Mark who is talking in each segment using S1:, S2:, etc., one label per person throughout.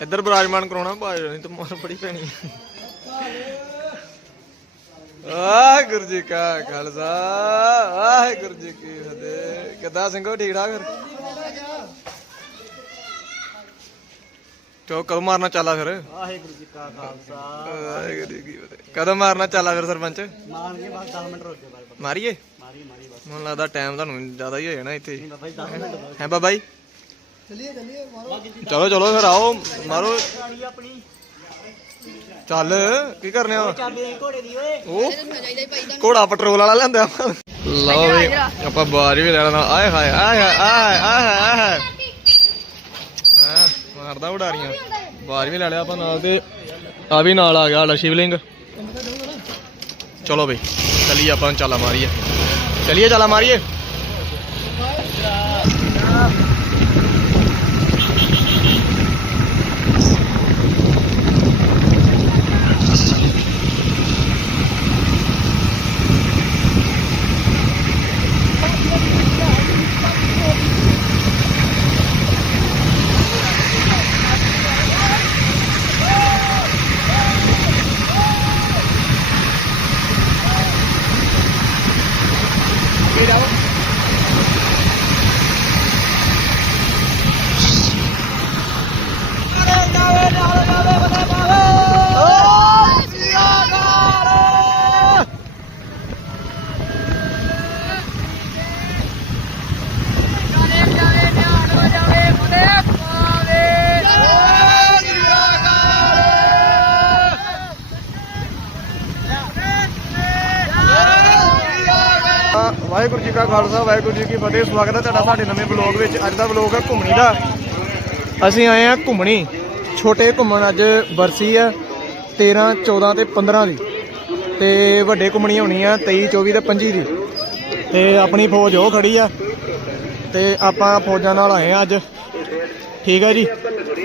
S1: ਇੱਧਰ ਬਰਾਜਮਾਨ ਕਰਾਉਣਾ ਭਾਜ ਨਹੀਂ ਤਾਂ ਮਾਰ ਬੜੀ ਪੈਣੀ। ਵਾਹਿਗੁਰੂ ਜੀ ਕਾ ਖਾਲਸਾ ਵਾਹਿਗੁਰੂ ਜੀ ਕੀ ਫਤਿਹ। ਕਿੱਦਾਂ ਸਿੰਘੋ ਠੀਕ ਠਾਕ ਫਿਰ? ਚੋ ਕਦੋਂ ਮਾਰਨਾ ਚਾਲਾ ਫਿਰ?
S2: ਵਾਹਿਗੁਰੂ ਜੀ ਕਾ ਖਾਲਸਾ।
S1: ਵਾਹਿਗੁਰੂ ਜੀ ਕੀ ਫਤਿਹ। ਕਦੋਂ ਮਾਰਨਾ ਚਾਲਾ ਫਿਰ ਸਰਪੰਚ?
S2: ਮਾਰਨਗੇ ਬਸ 10 ਮਿੰਟ ਰੁਕ ਜਾ ਬਾਈ।
S1: ਮਾਰੀਏ?
S2: ਮਾਰੀ ਮਾਰੀ ਬਸ।
S1: ਮੈਨੂੰ ਲੱਗਦਾ ਟਾਈਮ ਤੁਹਾਨੂੰ ਜ਼ਿਆਦਾ ਹੀ ਹੋ ਜਾਣਾ ਇੱਥੇ।
S2: ਨਹੀਂ ਬਾਬਾ ਜੀ 10 ਮਿੰਟ ਬਸ
S1: ਹੈ ਬਾਬਾ ਜੀ?
S2: ਚਲਿਏ ਚਲਿਏ, ਮਾਰੋ।
S1: ਚਲੋ ਚਲੋ ਫਿਰ ਆਓ, ਮਾਰੋ।
S2: ਗਾੜੀ ਆਪਣੀ
S1: ਚੱਲ, ਕੀ ਕਰਨੇ ਆ?
S2: ਚਾਬੀ ਘੋੜੇ ਦੀ ਓਏ
S1: ਉਹ ਘੋੜਾ ਪੈਟਰੋਲ ਵਾਲਾ ਲੈਂਦਾ ਲਓ ਵੀ, ਆਪਾਂ ਬਾਜ ਵੀ ਲੈਣਾ ਆਏ ਆਏ ਹਾਏ ਆਏ ਹਾਏ ਆਏ ਹਾਏ ਹਾਂ, ਮਾਰਦਾ ਉਡਾਰੀਆਂ। ਬਾਜ ਵੀ ਲੈ ਲਿਆ ਆਪਾਂ ਨਾਲ ਤੇ। ਆ ਵੀ ਨਾਲ ਆ ਗਿਆ ਸਾਡਾ ਸ਼ਿਵਲਿੰਗ। ਚਲੋ ਬਈ, ਚਲੀਏ ਆਪਾਂ, ਚਾਲਾ ਮਾਰੀਏ। ਚਲੀਏ, ਚਾਲਾ ਮਾਰੀਏ। ਵਾਹਿਗੁਰੂ ਜੀ ਕੀ ਫਤਿਹ, ਸਵਾਗਤ ਹੈ ਤੁਹਾਡਾ ਸਾਡੇ ਨਵੇਂ ਬਲੌਗ ਵਿੱਚ। ਅੱਜ ਦਾ ਬਲੌਗ ਹੈ ਘੁੰਮਣੀ ਦਾ। ਅਸੀਂ ਆਏ ਆ ਘੁੰਮਣੀ, ਛੋਟੇ ਘੁੰਮਣ ਅੱਜ ਬਰਸੀ ਆ 13 14 ਤੇ 15 ਦੀ। ਤੇ ਵੱਡੇ ਘੁੰਮਣੀ ਹੋਣੀ ਆ 23 24 ਤੇ 25 ਦੀ। ਤੇ ਆਪਣੀ ਫੌਜ ਉਹ ਖੜੀ ਆ। ਤੇ ਆਪਾਂ ਫੌਜਾਂ ਨਾਲ ਆਏ ਆ ਅੱਜ। ਠੀਕ ਹੈ ਜੀ?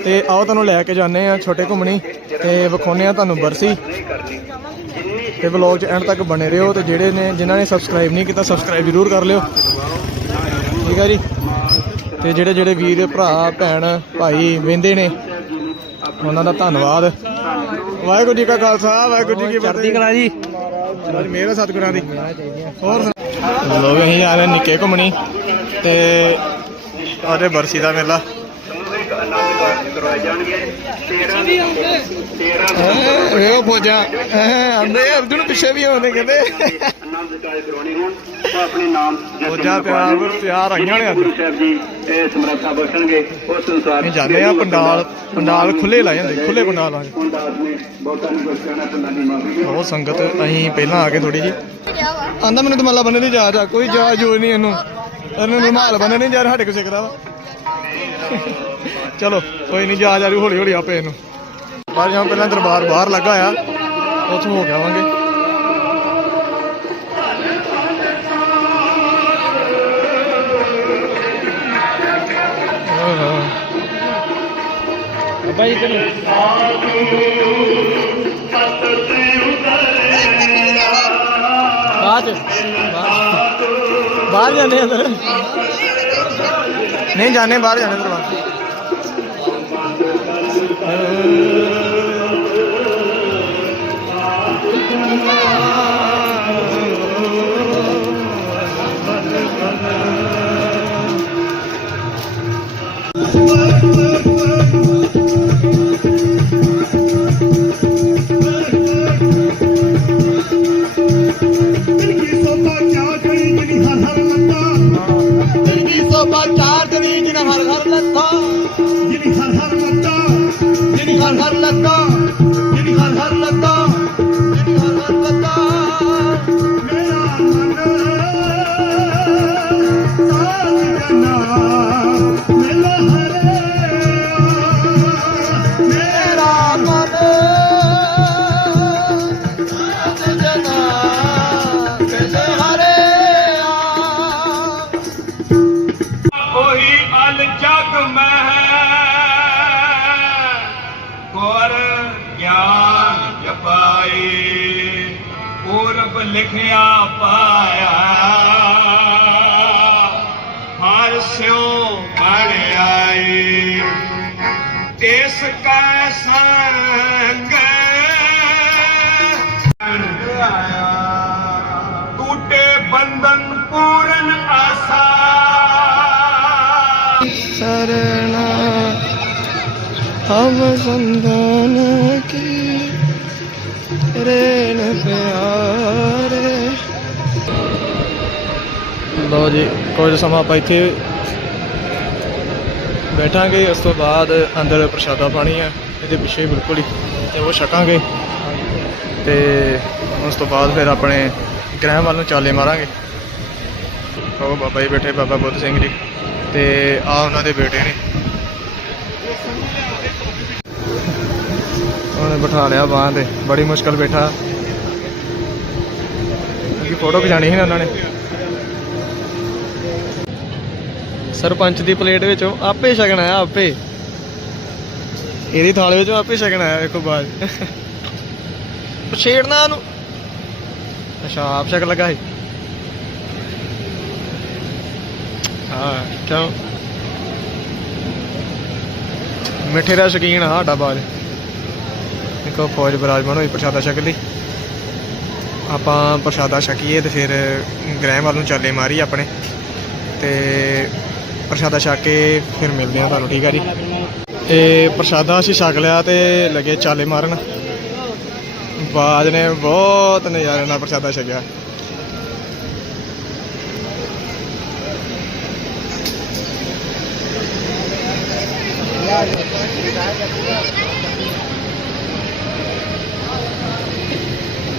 S1: ਤੇ ਆਓ ਤੁਹਾਨੂੰ ਲੈ ਕੇ ਜਾਂਦੇ ਆ ਛੋਟੇ ਘੁੰਮਣੀ। ਤੇ ਵਿਖਾਉਂਦੇ ਆ ਤੁਹਾਨੂੰ ਬਰਸੀ। ਤੇ ਵਲੌਗ 'ਚ ਐਂਡ ਤੱਕ ਬਣੇ ਰਹੋ ਤੇ ਜਿਹੜੇ ਨੇ ਜਿਨ੍ਹਾਂ ਨੇ ਸਬਸਕ੍ਰਾਈਬ ਨਹੀਂ ਕੀਤਾ ਸਬਸਕ੍ਰਾਈਬ ਜ਼ਰੂਰ ਕਰ ਲਿਓ। ਠੀਕ ਹੈ ਜੀ। ਤੇ ਜਿਹੜੇ ਜਿਹੜੇ ਵੀਰ ਭਰਾ ਭੈਣ ਭਾਈ ਵੇਂਦੇ ਨੇ ਉਹਨਾਂ ਦਾ ਧੰਨਵਾਦ। ਵਾਹਿਗੁਰੂ ਜੀ ਕਾ ਖਾਲਸਾ ਵਾਹਿਗੁਰੂ ਜੀ ਕੀ ਫਤਿਹ। ਚੜ੍ਹਦੀ ਕਲਾ ਜੀ। ਚਲੋ ਜੀ ਮੇਰਾ ਸਤਿਗੁਰਾਂ ਦੀ। ਹੋਰ ਲੋਕ ਅਸੀਂ ਆ ਰਹੇ ਨਿੱਕੇ ਘੁੰਮਣੀ। ਤੇ ਆਰੇ ਬਰਸੀ ਦਾ ਮੇਲਾ। ਵੇਓ ਫੌਜਾਂ ਆਂਦੇ ਅਰਜੁਨ ਪਿੱਛੇ ਵੀ ਆਉਂਦੇ ਕਹਿੰਦੇ।
S3: ਆਨੰਦ ਕਾਲ ਕਰਾਉਣੇ ਹੋਣ ਤਾਂ ਆਪਣੇ ਨਾਮ
S1: ਫੌਜਾਂ ਤਿਆਰ ਵਰ ਤਿਆਰ ਆਈਆਂ ਨੇ ਅੱਜ
S3: ਗੁਰੂ ਸਾਹਿਬ ਜੀ ਇਹ ਸਮਰੱਥਾ ਬਖਸ਼ਣਗੇ ਉਸ ਅਨੁਸਾਰ
S1: ਅਸੀਂ ਜਾਂਦੇ ਆ ਪੰਡਾਲ ਪੰਡਾਲ ਖੁੱਲੇ ਲਾਏ ਹੁੰਦੇ ਖੁੱਲੇ ਪੰਡਾਲ ਆ
S3: ਬਹੁਤਾਂ
S1: ਸੰਗਤ ਅਸੀਂ ਪਹਿਲਾਂ ਕੇ ਥੋੜੀ ਜੀ ਆਂਦਾ ਮੈਨੂੰ ਤਾਂ ਮੱਲਾ ਬੰਨੇ ਦੀ ਜਾਜ ਆ ਕੋਈ ਜਾਜ ਜੋ ਨਹੀਂ ਇਹਨੂੰ। ਇਹਨੂੰ ਰੁਮਾਲ ਬੰਨੇ ਨਹੀਂ ਯਾਰ ਸਾਡੇ ਕੋ ਸਿੱਖਦਾ ਵਾ। ਚਲੋ ਕੋਈ ਨਹੀਂ ਰਹੀ ਹੌਲੀ ਹੌਲੀ ਆਪੇ ਇਹਨੂੰ। ਬਾਹਰ ਜਾਂ ਪਹਿਲਾਂ ਦਰਬਾਰ ਬਾਹਰ ਲੱਗਾ ਆ ਉੱਥੋਂ ਹੋ ਕੇ ਆਵਾਂਗੇ। ਬਾਬਾ ਜੀ ਤੈਨੂੰ। ਬਾਅਦ ਬਾਹਰ ਜਾਂਦੇ ਅੰਦਰ। ਨਹੀਂ ਜਾਣੇ ਬਾਹਰ ਜਾਣੇ
S2: ਜਿੰਨੀ ਸੋਭਾ ਚਾਰ ਕਰੀ ਜਿਨ ਹਰ ਹਰ ਲੱਥਾ ਜਿਨ ਹਰ ਹਰ ਲੱਥਾ ਜਿਨ ਹਰ
S4: ਪਾਇਆ। ਹਰ ਸਿਉ ਬਣ ਆਈ। ਤਿਸ ਕਾ ਸੰਗ ਟੂਟੇ ਬੰਧਨ ਪੂਰਨ ਆਸਾ।
S1: ਸਰਣਾ ਹਮ ਸੰਧਨ ਕੀ ਰੇ ਲਓ ਜੀ, ਕੁਝ ਸਮਾਂ ਆਪਾਂ ਇੱਥੇ ਬੈਠਾਂਗੇ, ਉਸ ਤੋਂ ਬਾਅਦ ਅੰਦਰ ਪ੍ਰਸ਼ਾਦਾ ਪਾਣੀ ਆ, ਇਹਦੇ ਪਿੱਛੇ ਬਿਲਕੁਲ ਹੀ ਤੇ ਉਹ ਛਕਾਂਗੇ। ਤੇ ਉਸ ਤੋਂ ਬਾਅਦ ਫਿਰ ਆਪਣੇ ਗ੍ਰਹਿ ਵੱਲ ਨੂੰ ਚਾਲੇ ਮਾਰਾਂਗੇ। ਉਹ ਬਾਬਾ ਜੀ ਬੈਠੇ, ਬਾਬਾ ਬੁੱਧ ਸਿੰਘ ਜੀ। ਤੇ ਆ ਉਹਨਾਂ ਦੇ ਬੇਟੇ ਨੇ। ਉਹਨੇ ਬਿਠਾ ਲਿਆ ਬਾਂਹ ਤੇ, ਬੜੀ ਮੁਸ਼ਕਲ ਬੈਠਾ। ਕਿਉਂਕਿ ਫੋਟੋ ਖਿਚਾਣੀ ਸੀ ਨਾ ਉਹਨਾਂ ਨੇ? ਸਰਪੰਚ ਦੀ ਪਲੇਟ ਵਿੱਚੋਂ ਆਪੇ ਛਕਣਾ ਆ ਆਪੇ। ਇਹਦੀ ਥਾਲੇ ਵਿੱਚੋਂ ਆਪੇ ਛਕਣਾ ਆ ਵੇਖੋ ਬਾਜ ਛੇੜਨਾ ਉਹਨੂੰ। ਅੱਛਾ, ਆਪ ਛਕ ਲਗਾ ਸੀ। ਹਾਂ, ਕਿਉਂ? ਮਿੱਠੇ ਦਾ ਸ਼ਕੀਨ ਆ ਸਾਡਾ ਬਾਜ ਦੇਖੋ, ਫੌਜ ਬਰਾਜਮਾਨ ਹੋਈ ਪ੍ਰਸ਼ਾਦਾ ਛਕ ਲਈ। ਆਪਾਂ ਪ੍ਰਸ਼ਾਦਾ ਛਕੀਏ ਤੇ ਫਿਰ ਗ੍ਰਹਿ ਵੱਲ ਨੂੰ ਚਾਲੇ ਮਾਰੀ ਆਪਣੇ। ਤੇ ਪ੍ਰਸ਼ਾਦਾ ਛਕ ਕੇ ਫਿਰ ਮਿਲਦੇ ਆ ਤੁਹਾਨੂੰ ਠੀਕ ਆ ਜੀ? ਇਹ ਪ੍ਰਸ਼ਾਦਾ ਅਸੀਂ ਛਕ ਲਿਆ ਤੇ ਲੱਗੇ ਚਾਲੇ ਮਾਰਨ। ਬਾਜ ਨੇ ਬਹੁਤ ਨਜ਼ਾਰੇ ਨਾਲ ਪ੍ਰਸ਼ਾਦਾ ਛਕਿਆ।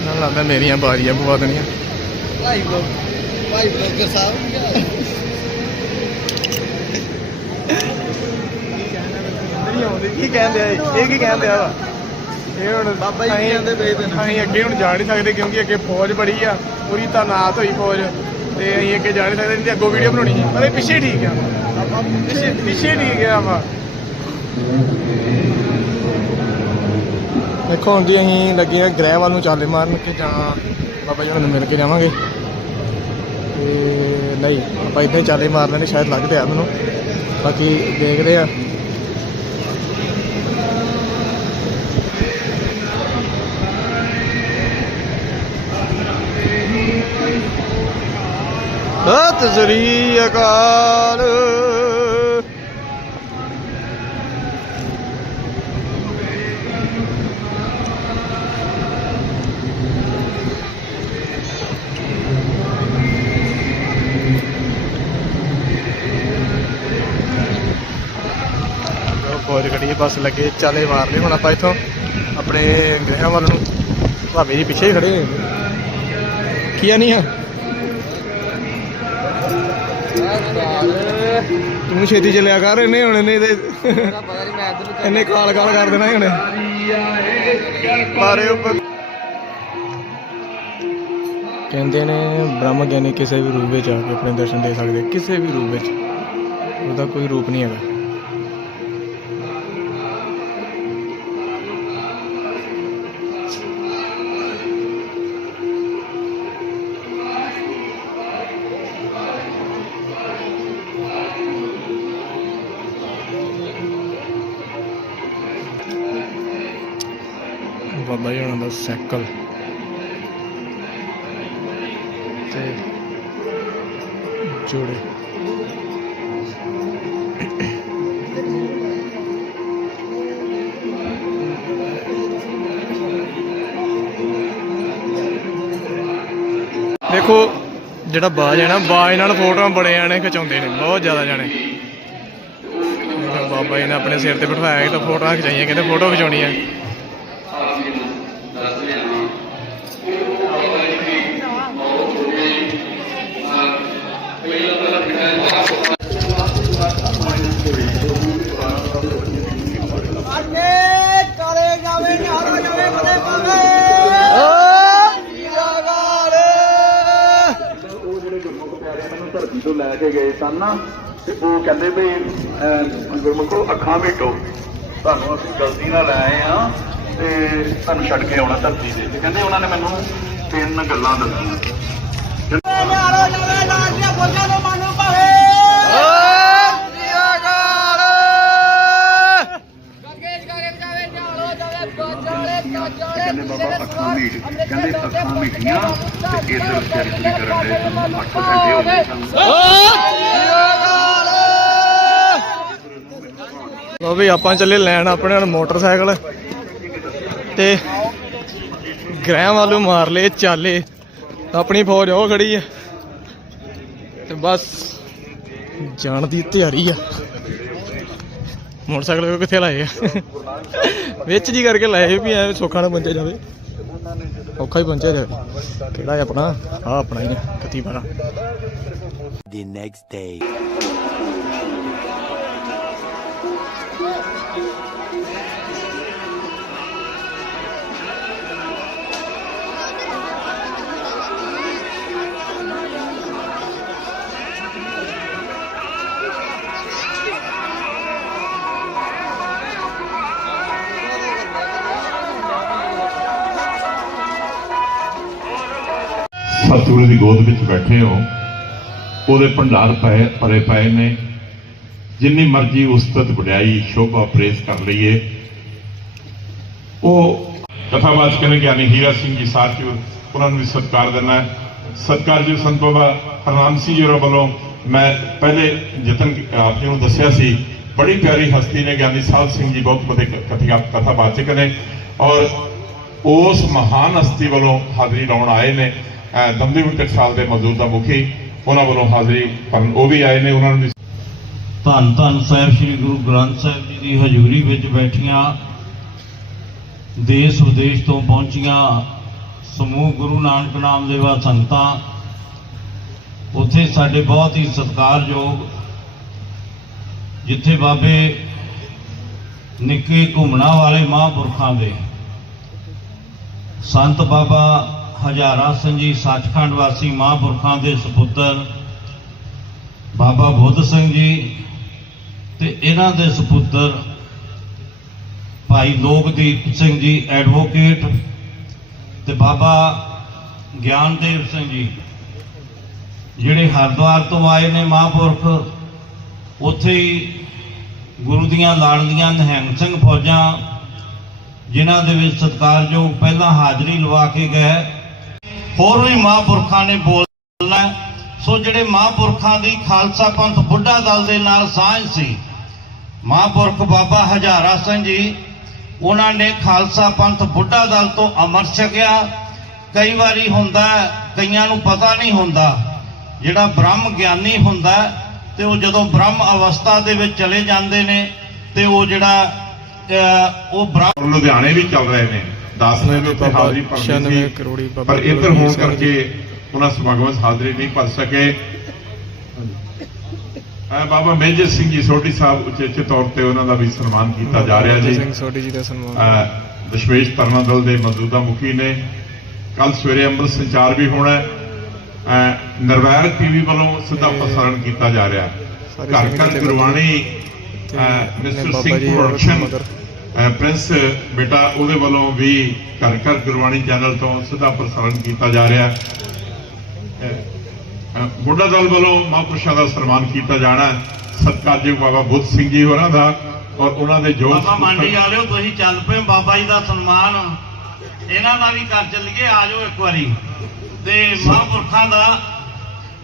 S1: ਨਾਲ ਲੱਗਦਾ ਮੇਰੀਆਂ ਬਾਰੀਆਂ ਪਵਾ ਦੇਣੀਆਂ।
S2: ਭਾਈ ਬਲੋ ਭਾਈ ਬਲੋਗਰ ਸਾਹਿਬ
S1: ਨਹੀਂ ਆਉਂਦੀ। ਕੀ ਕਹਿੰਦੇ ਆ ਇਹ? ਇਹ ਕੀ ਕਹਿੰਦੇ ਆ ਵਾ? ਇਹ ਹੁਣ
S2: ਬਾਬਾ ਜੀ
S1: ਅਸੀਂ-
S2: ਕਹਿੰਦੇ ਪਏ ਨੇ।
S1: ਅਸੀਂ ਅੱਗੇ ਹੁਣ ਜਾ ਨਹੀਂ ਸਕਦੇ ਕਿਉਂਕਿ ਅੱਗੇ ਫੌਜ ਬੜੀ ਆ। ਪੂਰੀ ਤਾਨਾਤ ਹੋਈ ਫੌਜ। ਤੇ ਅਸੀਂ ਅੱਗੇ ਜਾ ਨਹੀਂ ਸਕਦੇ ਨਹੀਂ ਤੇ ਅੱਗੋਂ ਵੀਡੀਓ ਬਣਾਉਣੀ ਸੀ ਪਰ ਇਹ ਪਿੱਛੇ ਠੀਕ ਆ। ਆਪਾਂ ਪਿੱਛੇ ਪਿੱਛੇ ਠੀਕ ਆ ਆਪਾਂ। ਦੇਖੋ ਹੁਣ ਜੀ ਅਸੀਂ ਲੱਗੇ ਆ ਗ੍ਰਹਿ ਵੱਲ ਨੂੰ ਚਾਲੇ ਮਾਰਨ ਕਿ ਜਾਂ ਬਾਬਾ ਜੀ ਨੂੰ ਮਿਲ ਕੇ ਜਾਵਾਂਗੇ। ਤੇ ਨਹੀਂ ਆਪਾਂ ਇੱਥੇ ਚਾਲੇ ਮਾਰ ਲੈਣੇ ਸ਼ਾਇਦ ਲੱਗਦੇ ਆ ਮੈਨੂੰ। ਬਾਕੀ ਦੇਖਦੇ ਆ। ਸਤਿ ਸ੍ਰੀ ਅਕਾਲ। ਲਓ, ਫੌਜ ਖੜੀ ਹੈ, ਬੱਸ ਲੱਗੇ, ਚਾਲੇ ਮਾਰ ਲਏ। ਹੁਣ ਆਪਾਂ ਇੱਥੋਂ ਆਪਣੇ ਗ੍ਰਹਿ ਵੱਲ ਨੂੰ। ਭਾਵੇਂ ਜੀ ਪਿੱਛੇ ਹੀ ਖੜੇ ਨੇ। ਕੀ ਆ ਨਹੀਂ ਆ? ਤੂੰ ਛੇਤੀ ਚੱਲਿਆ ਕਰ ਇਹਨੇ ਹੁਣ ਇਹਨੇ ਤੇ ਇਹਨੇ ਕਾਲ ਕਾਲ ਕਰ ਦੇਣਾ ਹੁਣ। ਬਾਰੇ ਉੱਪਰ। ਕਹਿੰਦੇ ਨੇ ਬ੍ਰਹਮ ਗਿਆਨੀ ਕਿਸੇ ਵੀ ਰੂਪ ਵਿੱਚ ਆ ਕੇ ਆਪਣੇ ਦਰਸ਼ਨ ਦੇ ਸਕਦੇ ਕਿਸੇ ਵੀ ਰੂਪ ਵਿੱਚ। ਉਹਦਾ ਕੋਈ ਰੂਪ ਨਹੀਂ ਹੈਗਾ। ਬਾਬਾ ਜੀ ਉਹਨਾਂ ਦਾ ਸਾਈਕਲ। ਤੇ ਜੋੜੇ। ਦੇਖੋ, ਜਿਹੜਾ ਬਾਜ ਹੈ ਨਾ, ਬਾਜ ਨਾਲ ਫੋਟੋਆਂ ਬੜੇ ਜਾਣੇ ਖਿਚਾਉਂਦੇ ਨੇ, ਬਹੁਤ ਜ਼ਿਆਦਾ ਜਾਣੇ। ਬਾਬਾ ਜੀ ਨੇ ਆਪਣੇ ਸਿਰ ਤੇ ਬਿਠਾਇਆ ਸੀ, ਤਾਂ ਫੋਟੋਆਂ ਖਿਚਾਈਆਂ, ਕਹਿੰਦੇ ਫੋਟੋ ਖਿਚਾਉਣੀ ਹੈ
S3: ਗੁਰਮੁਖੋ ਅੱਖਾਂ ਮੀਟੋ। ਤੁਹਾਨੂੰ ਅਸੀਂ ਗਲਤੀ ਨਾਲ ਲੈ ਆਏ ਆ ਤੇ ਤੁਹਾਨੂੰ ਛੱਡ ਕੇ ਆਉਣਾ ਧਰਤੀ ਦੇ ਤੇ ਕਹਿੰਦੇ ਉਹਨਾਂ ਨੇ ਮੈਨੂੰ ਤਿੰਨ ਗੱਲਾਂ ਦੱਸੀਆਂ
S2: ਨਿਹਾਰੋ ਜਾਵੇ ਲਾਲ ਦੀਆਂ ਫੌਜਾਂ ਨੂੰ ਮਾਨੂੰ ਪਾਵੇ
S3: ਬਾਬਾ ਅੱਖਾਂ ਮੀਟ ਕਹਿੰਦੇ ਅੱਖਾਂ ਮੀਟੀਆਂ ਤੇ ਇਧਰ ਚੈਰਿਟੀ ਕਰਨ ਦੇ ਸਾਨੂੰ 8 ਘੰਟੇ ਹੋ ਗਏ ਸਾਨੂੰ
S1: ਲੋ ਵੀ ਆਪਾਂ ਚੱਲੇ ਲੈਣ ਆਪਣੇ ਹੁਣ ਮੋਟਰਸਾਈਕਲ। ਤੇ ਗ੍ਰਹਿ ਵੱਲੋਂ ਮਾਰ ਲਏ, ਚਾਲੇ ਆਪਣੀ ਫੌਜ ਉਹ ਖੜੀ ਆ ਤੇ ਬਸ, ਜਾਣ ਦੀ ਤਿਆਰੀ ਆ। ਮੋਟਰਸਾਈਕਲ ਵੇਖੋ ਕਿੱਥੇ ਲਾਏ ਆ? ਵਿੱਚ ਜੀ ਕਰਕੇ ਲਾਏ ਵੀ ਐ ਸੌਖਾ ਨਾ ਪਹੁੰਚਿਆ ਜਾਵੇ। ਔਖਾ ਹੀ ਪਹੁੰਚਿਆ ਜਾਵੇ। ਕਿਹੜਾ ਆਪਣਾ? ਆ ਆਪਣਾ ਹੀ ਆ ਕੱਤੀ ਬਾਰਾ
S5: the
S6: ਸਤਿਗੁਰੂ ਦੀ ਗੋਦ ਵਿੱਚ ਬੈਠੇ ਹੋ, ਉਹਦੇ ਭੰਡਾਰ ਪਏ, ਭਰੇ ਪਏ ਨੇ। ਜਿੰਨੀ ਮਰਜ਼ੀ ਉਸਤਤ ਵਡਿਆਈ ਸ਼ੋਭਾ ਪ੍ਰੇਸ ਕਰ ਲਈਏ। ਉਹ ਕਥਾਵਾਚਕ ਨੇ ਗਿਆਨੀ ਹੀਰਾ ਸਿੰਘ ਜੀ ਸਾਥੀਓ ਉਹਨਾਂ ਨੂੰ ਵੀ ਸਤਿਕਾਰ ਦਿੰਦਾ ਸਤਿਕਾਰ ਜੀ ਸੰਤ ਬਾਬਾ ਹਰਨਾਮ ਸਿੰਘ ਜੀ ਹੋਰਾਂ ਵੱਲੋਂ ਮੈਂ ਪਹਿਲੇ ਯਤਨ ਆਪ ਜੀ ਨੂੰ ਦੱਸਿਆ ਸੀ, ਬੜੀ ਪਿਆਰੀ ਹਸਤੀ ਨੇ ਗਿਆਨੀ ਸਾਹਿਬ ਸਿੰਘ ਜੀ ਬਹੁਤ ਵੱਡੇ ਕਥਾ ਕਥਾਵਾਚਕ ਨੇ। ਔਰ ਉਸ ਮਹਾਨ ਹਸਤੀ ਵੱਲੋਂ ਹਾਜ਼ਰੀ ਲਾਉਣ ਆਏ ਨੇ। ਅਹ ਟਕਸਾਲ ਦੇ ਮੌਜੂਦਾ ਮੁਖੀ ਉਹਨਾਂ ਵੱਲੋਂ ਹਾਜ਼ਰੀ ਭਰਨ, ਉਹ ਵੀ ਆਏ ਨੇ ਉਹਨਾਂ ਨੂੰ
S7: ਧੰਨ ਧੰਨ ਸਾਹਿਬ, ਸ੍ਰੀ ਗੁਰੂ ਗ੍ਰੰਥ ਸਾਹਿਬ ਜੀ ਦੀ ਹਜ਼ੂਰੀ ਵਿੱਚ ਬੈਠੀਆਂ, ਦੇਸ਼ ਵਿਦੇਸ਼ ਤੋਂ ਪਹੁੰਚੀਆਂ ਸਮੂਹ ਗੁਰੂ ਨਾਨਕ ਨਾਮ ਦੇਵਾ ਸੰਗਤਾਂ, ਉੱਥੇ ਸਾਡੇ ਬਹੁਤ ਹੀ ਸਤਿਕਾਰਯੋਗ, ਜਿੱਥੇ ਬਾਬੇ ਨਿੱਕੇ ਘੁੰਮਣਾ ਵਾਲੇ ਮਹਾਂਪੁਰਖਾਂ ਦੇ, ਸੰਤ ਬਾਬਾ ਹਜ਼ਾਰਾਂ ਸਿੰਘ ਜੀ ਸੱਚਖੰਡ ਵਾਸੀ ਮਹਾਂਪੁਰਖਾਂ ਦੇ ਸੁਪੁੱਤਰ ਬਾਬਾ ਬੁੱਧ ਸਿੰਘ ਜੀ ਤੇ ਇਹਨਾਂ ਦੇ ਸੁਪੁੱਤਰ ਭਾਈ ਲੋਕਦੀਪ ਸਿੰਘ ਜੀ ਐਡਵੋਕੇਟ ਤੇ ਬਾਬਾ ਗਿਆਨਦੇਵ ਸਿੰਘ ਜੀ, ਜਿਹੜੇ ਹਰਿਦੁਆਰ ਤੋਂ ਆਏ ਨੇ ਮਹਾਂਪੁਰਖ, ਉੱਥੇ ਹੀ ਗੁਰੂ ਦੀਆਂ ਲਾੜਲੀਆਂ ਨਿਹੰਗ ਸਿੰਘ ਫੌਜਾਂ, ਜਿਨ੍ਹਾਂ ਦੇ ਵਿੱਚ ਸਤਿਕਾਰਯੋਗ ਪਹਿਲਾਂ ਹਾਜ਼ਰੀ ਲਵਾ ਕੇ ਗਏ। ਹੋਰ ਵੀ ਮਹਾਂਪੁਰਖਾਂ ਨੇ ਬੋਲਣਾ ਸੋ ਜਿਹੜੇ ਮਹਾਂਪੁਰਖਾਂ ਦੀ ਖਾਲਸਾ ਪੰਥ ਬੁੱਢਾ ਦਲ ਦੇ ਨਾਲ ਸਾਂਝ ਸੀ, ਮਹਾਂਪੁਰਖ ਬਾਬਾ ਹਜ਼ਾਰਾ ਸਿੰਘ ਜੀ, ਉਹਨਾਂ ਨੇ ਖਾਲਸਾ ਪੰਥ ਬੁੱਢਾ ਦਲ ਤੋਂ ਅੰਮ੍ਰਿਤ ਛਕਿਆ। ਕਈ ਵਾਰੀ ਹੁੰਦਾ ਕਈਆਂ ਨੂੰ ਪਤਾ ਨਹੀਂ ਹੁੰਦਾ, ਜਿਹੜਾ ਬ੍ਰਹਮ ਗਿਆਨੀ ਹੁੰਦਾ ਤੇ ਉਹ ਜਦੋਂ ਬ੍ਰਹਮ ਅਵਸਥਾ ਦੇ ਵਿੱਚ ਚਲੇ ਜਾਂਦੇ ਨੇ, ਤੇ ਉਹ ਜਿਹੜਾ ਉਹ ਬ੍ਰਹਮ
S6: ਲੁਧਿਆਣੇ ਵੀ ਚੱਲ ਰਹੇ ਨੇ। 10 ਨੇ ਵੀ ਉੱਥੇ ਹਾਜ਼ਰੀ ਭਰਨੀ
S1: 96
S6: ਸੀ। ਪਰ ਇੱਧਰ ਹੋਣ। ਕਰਕੇ ਉਹਨਾਂ ਸਮਾਗਮਾਂ 'ਚ ਹਾਜ਼ਰੀ ਨਹੀਂ ਭਰ ਸਕੇ। ਅਹ ਬਾਬਾ ਮੇਜਰ ਸਿੰਘ ਜੀ ਸੋਢੀ ਸਾਹਿਬ ਉਚੇਚੇ ਤੌਰ ਤੇ ਉਹਨਾਂ ਦਾ ਵੀ ਸਨਮਾਨ ਕੀਤਾ ਜਾ ਰਿਹਾ ਜੀ।
S1: ਸਿੰਘ ਸੋਢੀ ਜੀ ਦਾ ਸਨਮਾਨ।
S6: ਦਸ਼ਮੇਸ਼ ਧਰਨਾ ਦਲ ਦੇ ਮੌਜੂਦਾ ਮੁਖੀ ਨੇ। ਕੱਲ ਸਵੇਰੇ ਅੰਮ੍ਰਿਤ ਸੰਚਾਰ ਵੀ ਹੋਣਾ ਹੈ। ਨਿਰਵੈਰ ਟੀਵੀ ਵੱਲੋਂ ਸਿੱਧਾ ਪ੍ਰਸਾਰਣ ਕੀਤਾ ਜਾ ਰਿਹਾ ਘਰ ਘਰ Gurbani mister Singh production Prince ਬੇਟਾ ਉਹਦੇ ਵੱਲੋਂ ਵੀ ਘਰ ਘਰ ਗੁਰਬਾਣੀ ਚੈਨਲ ਤੋਂ ਸਿੱਧਾ ਪ੍ਰਸਾਰਣ ਕੀਤਾ ਜਾ ਰਿਹਾ। ਬੁੱਢਾ ਦਲ ਵੱਲੋਂ ਮਹਾਂਪੁਰਸ਼ਾਂ ਦਾ ਸਨਮਾਨ ਕੀਤਾ ਜਾਣਾ। ਸਤਿਕਾਰਯੋਗ ਬਾਬਾ ਬੁੱਧ ਸਿੰਘ ਜੀ ਹੋਰਾਂ ਦਾ ਔਰ ਉਹਨਾਂ ਦੇ ਜੋ
S7: ਬਾਬਾ ਮੰਡੀ ਵਾਲਿਓ ਤੁਸੀਂ ਚੱਲ ਪਏ ਬਾਬਾ ਜੀ ਦਾ ਸਨਮਾਨ। ਇਹਨਾਂ ਦਾ ਵੀ ਕਰ ਚੱਲੀਏ ਆ ਜਾਓ ਇੱਕ ਵਾਰੀ। ਤੇ ਮਹਾਂਪੁਰਖਾਂ ਦਾ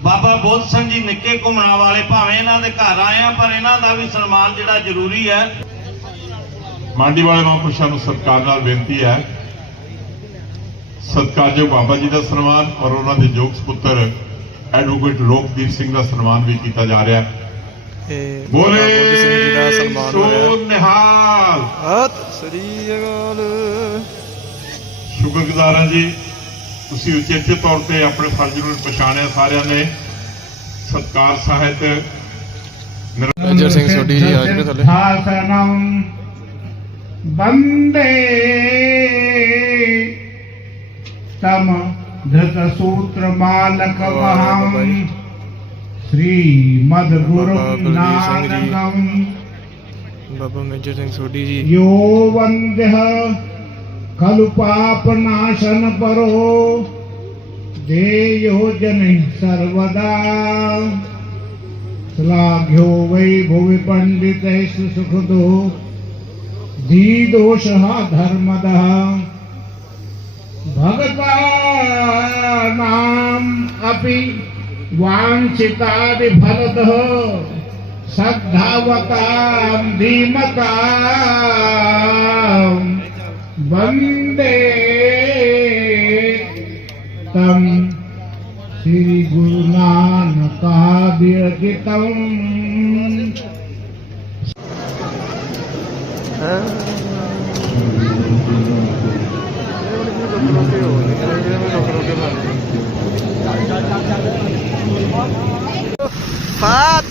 S7: ਬਾਬਾ ਬੋਧ ਸਿੰਘ ਜੀ ਨਿੱਕੇ ਘੁੰਮਣਾ ਵਾਲੇ ਭਾਵੇਂ ਇਹਨਾਂ ਦੇ ਘਰ ਆਏ ਆ ਪਰ ਇਹਨਾਂ ਦਾ ਵੀ ਸਨਮਾਨ ਜਿਹੜਾ ਜ਼ਰੂਰੀ ਹੈ।
S6: ਮਾਂਡੀ ਵਾਲੇ ਮਹਾਂਪੁਰਸ਼ਾਂ ਨੂੰ ਸਤਿਕਾਰ ਨਾਲ ਬੇਨਤੀ ਹੈ। ਸਤਿਕਾਰਯੋਗ ਬਾਬਾ ਜੀ ਦਾ ਸਨਮਾਨ ਔਰ ਉਹਨਾਂ ਦੇ ਜੋਗ ਸੁਪੁੱਤਰ ਐਡਵੋਕੇਟ ਲੋਕਦੀਪ ਸਿੰਘ ਦਾ ਸਨਮਾਨ ਵੀ ਕੀਤਾ ਜਾ ਰਿਹਾ ਹੈ। ਬੋਲੇ ਨਿਹਾਲ।
S1: ਸ੍ਰੀ ਅਕਾਲ।
S6: ਸ਼ੁਕਰਗੁਜ਼ਾਰ ਹਾਂ ਜੀ ਤੁਸੀਂ ਉਚੇਚੇ ਤੌਰ ਤੇ ਆਪਣੇ ਫਰਜ਼ ਨੂੰ ਪਛਾਣਿਆ ਸਾਰਿਆਂ ਨੇ। ਸਤਕਾਰ ਸਾਹਿਤ।
S1: ਮੇਜਰ ਸਿੰਘ ਸੋਢੀ ਜੀ ਆ ਜਿਹੜੇ ਥੱਲੇ।
S2: ਹਾਸਨੰ ਬੰਦੇ वन्दे तम धृतसूत्रमालकमहम्
S1: श्रीमद्गुरुनानकम् ਬਾਬਾ ਮੇਜਰ ਸਿੰਘ ਸੋਢੀ ਜੀ।
S2: ਯੋ ਵੰਦਹ ਖਲੁ ਪਾਪ ਨਾਸ਼ਨ ਪਰੋ। ਦੇਯੋ ਜਨਿ ਸਰਵਦਾ। ਸਲਾਘਿਓ ਵੈ ਭੁਵਿ ਪੰਡਿਤੈ ધીદોષ ધર્મદ.
S4: ભગવાનામ અપિ વાંછિતાદિફલદ સદ્ધાવકામ ધીમકામ વંદે તમ શ્રી ગુરુ ગીતમ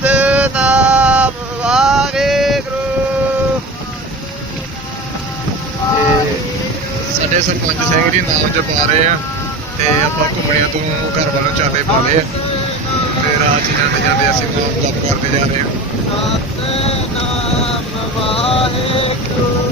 S3: ਸਤਨਾਮ ਵਾਹਿਗੁਰੂ। ਸਾਡੇ ਸਰਪੰਚ ਸਿੰਘ ਜੀ ਨਾਮ ਜਪਾ ਰਹੇ ਆ ਤੇ ਆਪਾਂ ਘੁੰਮਣਿਆਂ ਤੋਂ ਘਰ ਵੱਲੋਂ ਚਾਲੇ ਪਾ ਲਏ ਆ। ਤੇ ਰਾਹ 'ਚ ਜਾਂਦੇ ਜਾਂਦੇ ਅਸੀਂ ਨਾਮ ਜਪ ਕਰਦੇ ਜਾ ਰਹੇ ਹਾਂ alegro.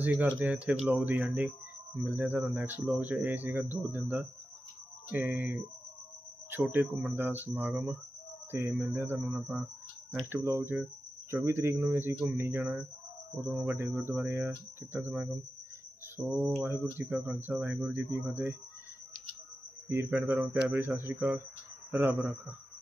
S3: ਅਸੀਂ ਕਰਦੇ ਹਾਂ ਇੱਥੇ ਵਲੌਗ ਦੀ ਐਂਡਿੰਗ ਮਿਲਦੇ ਹਾਂ ਤੁਹਾਨੂੰ ਨੈਕਸਟ ਵਲੌਗ 'ਚ। ਇਹ ਸੀਗਾ ਦੋ ਦਿਨ ਦਾ ਤੇ ਛੋਟੇ ਘੁੰਮਣ ਦਾ ਸਮਾਗਮ। ਤੇ ਮਿਲਦੇ ਹਾਂ ਤੁਹਾਨੂੰ ਆਪਾਂ ਨੈਕਸਟ ਵਲੌਗ 'ਚ। 24 ਤਰੀਕ ਨੂੰ ਵੀ ਅਸੀਂ ਘੁੰਮਣੀ ਜਾਣਾ ਹੈ। ਉਦੋਂ ਵੱਡੇ ਗੁਰਦੁਆਰੇ ਆ ਕੀਰਤਨ ਸਮਾਗਮ। ਸੋ ਵਾਹਿਗੁਰੂ ਜੀ ਕਾ ਖਾਲਸਾ, ਵਾਹਿਗੁਰੂ ਜੀ ਕੀ ਫਤਿਹ। ਵੀਰ ਭੈਣ ਭਰਾਵਾਂ ਨੂੰ ਪਿਆਰ ਭਰੀ, ਸਤਿ ਸ਼੍ਰੀ ਅਕਾਲ। ਰੱਬ ਰਾਖਾ।